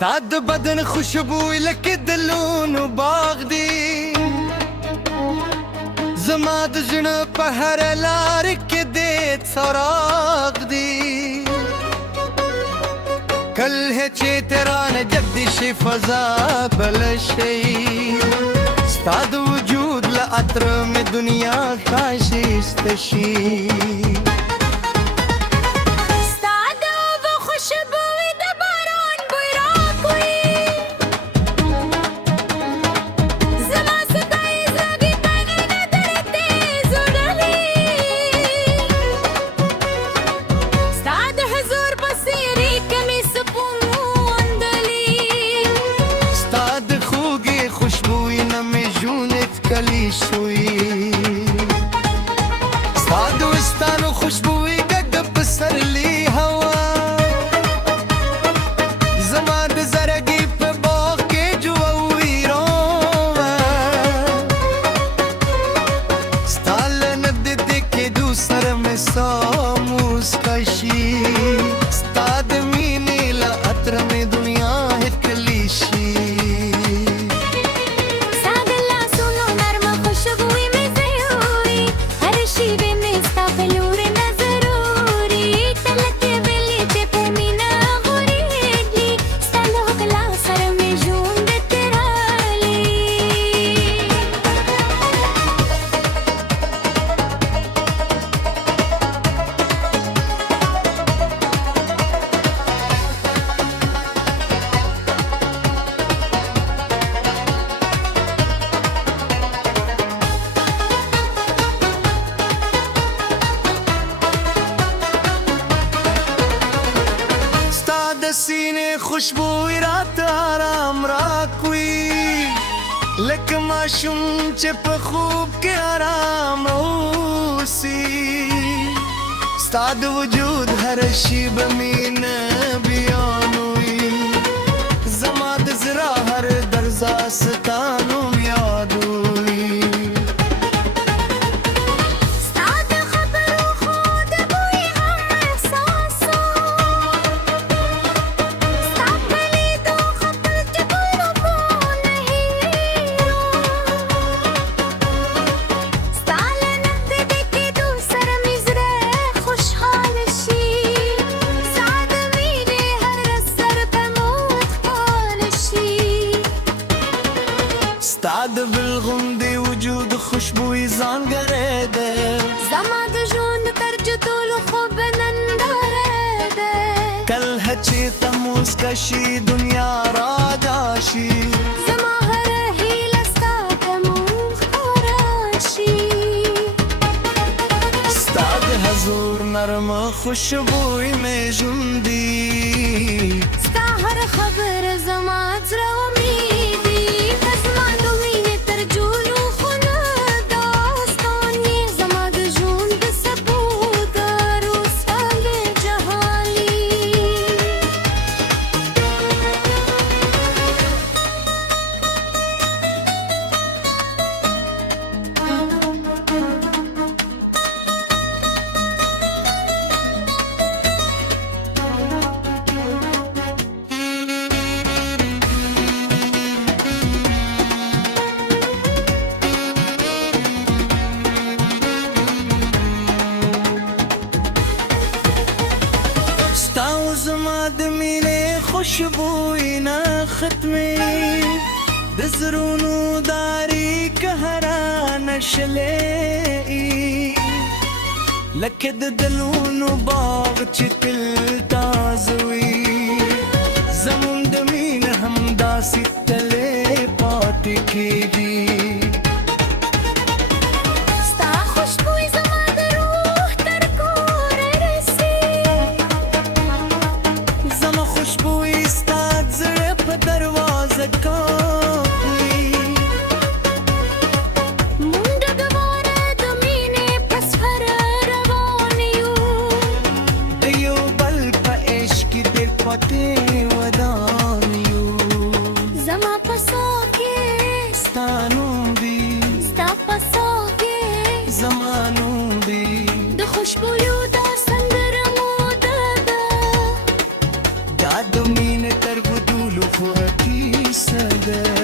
ستاد بدن خوشبو لکه دلونو باغ دی زما د زړه په هر لار کې دې څراغ دی کل ہے چې تیرا نه جدي شي فضا بل شي ستاد وجود له عطر مې دنیا ښایسته شي ستاد وستانو خوشبوئی ګډ پسرلی هوا زما د زرګي په باغ کې جوړوي روه ستال ند دې کې دوسر مې ساموس کشي ستاد مینې لا اتر مې دنیا هکلی شي सीने खुशबू रात आराम राकोई लक माशूम चिप खूब के आराम होसी ستاد वजूद हर शिब मीन बियानुई زما د زرا हर दर्जा ستانو यादुई ستاد بالغندي وجود خوشبوئی زانګره ده زما د ژوند ترج ټول خوب ننداره ده کل هچې تموس کشي دنیا راجاشي زما هر هیله ستا ته مونږ راشي ستاد حضور نرم خوشبوئی مې ژوندي ستا هر خبر زما زړه امیدي زما د مینې خوشبوئی نه ختمې د زړونو داري قهرا نشلې لکه د دلونو باغ چې تل تازوي زمون د مینې همداسې تلې پاتې کېږي زما پسو کې ستانو دی ستا پسو کې زمانو دی د خوشبویو دا سندره مو ده دا د مینې تر ګدولو فؤادي سداد